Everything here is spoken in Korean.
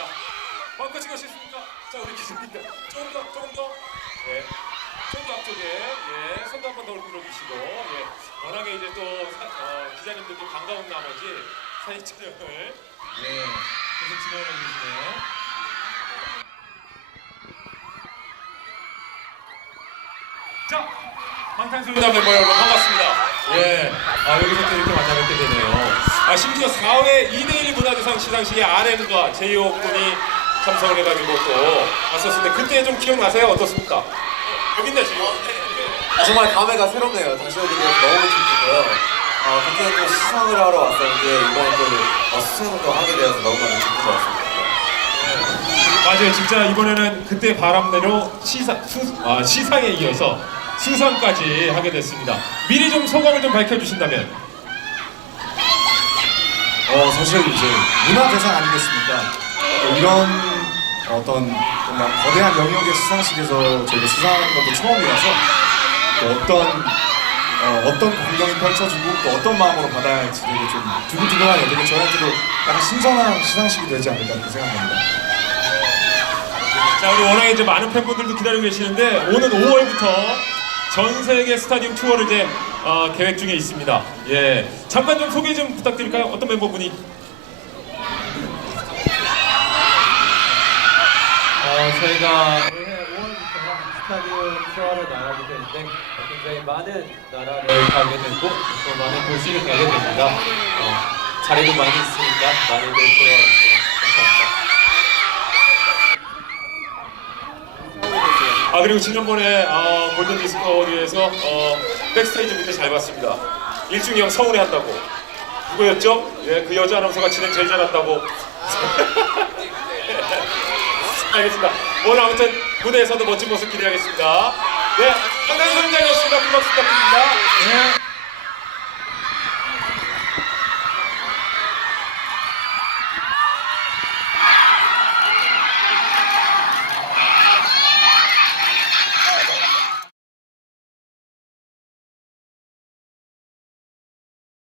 자, 마음껏 찍으셨습니까? 자, 우리 기자님들 조금 더, 조금 더, 예, 조금 더 앞쪽에, 예, 손도 한 번더 들어주시고, 예, 워낙에 이제 또 사, 어, 기자님들도 반가운 나머지 사진 촬영을, 예, 계속 진행해 주시네요. 자, 방탄소년단 멤버 여러분 반갑습니다. 예, 아, 여기서 또 이렇게 만나뵙게 되네요. 아, 심지어 4회 2대1 문화대상 시상식에 RM과 제이홉 군이 참석을 해가지고 또 왔었는데 그때 좀 기억나세요? 어떻습니까? 있네 지금. 아, 정말 감회가 새롭네요. 다시 오게 돼서 너무 기쁘고요. 어, 그때는 또 시상을 하러 왔었는데 이번에 또 어, 수상을 또 하게 되어서 너무나도 기쁜 것 같습니다. 맞아요. 진짜 이번에는 그때 바람대로 시상, 수, 아, 시상에 이어서 수상까지 하게 됐습니다. 미리 좀 소감을 좀 밝혀주신다면. 어 사실 이제 문화 대상 아니겠습니까? 어, 이런 어떤 정말 거대한 영역의 시상식에서 저희가 수상하는 것도 처음이라서 또 어떤 어, 어떤 광경이 펼쳐지고 또 어떤 마음으로 받아야 할지 되게 좀 두근두근하게 되게 저한테도 약간 신선한 시상식이 되지 않을까 그렇게 생각합니다. 자, 우리 워낙에 이제 많은 팬분들도 기다리고 계시는데 오는 5월부터 전 세계 스타디움 투어를 이제 어, 계획 중에 있습니다. 예, 잠깐 좀 소개 좀 부탁드릴까요? 어떤 멤버분이? 어, 저희가 올해 5월부터 스타디움 투어를 나가게 되는데 어, 굉장히 많은 나라를 가게 되고 또 많은 도시를 가게 됩니다. 어, 자리도 많이 있으니까 많이들 보러 와주세요. 감사합니다. 아 그리고 지난번에 어, 골든 디스크 어워드에서 어, 백스테이지 무대 잘 봤습니다. 일중이 형 서운해 한다고. 누구였죠? 예, 그 여자 아나운서가 진행 제일 잘한다고. 알겠습니다. 오늘 아무튼 무대에서도 멋진 모습 기대하겠습니다. 네, 한강 선장이었습니다. 고맙습니다. 네.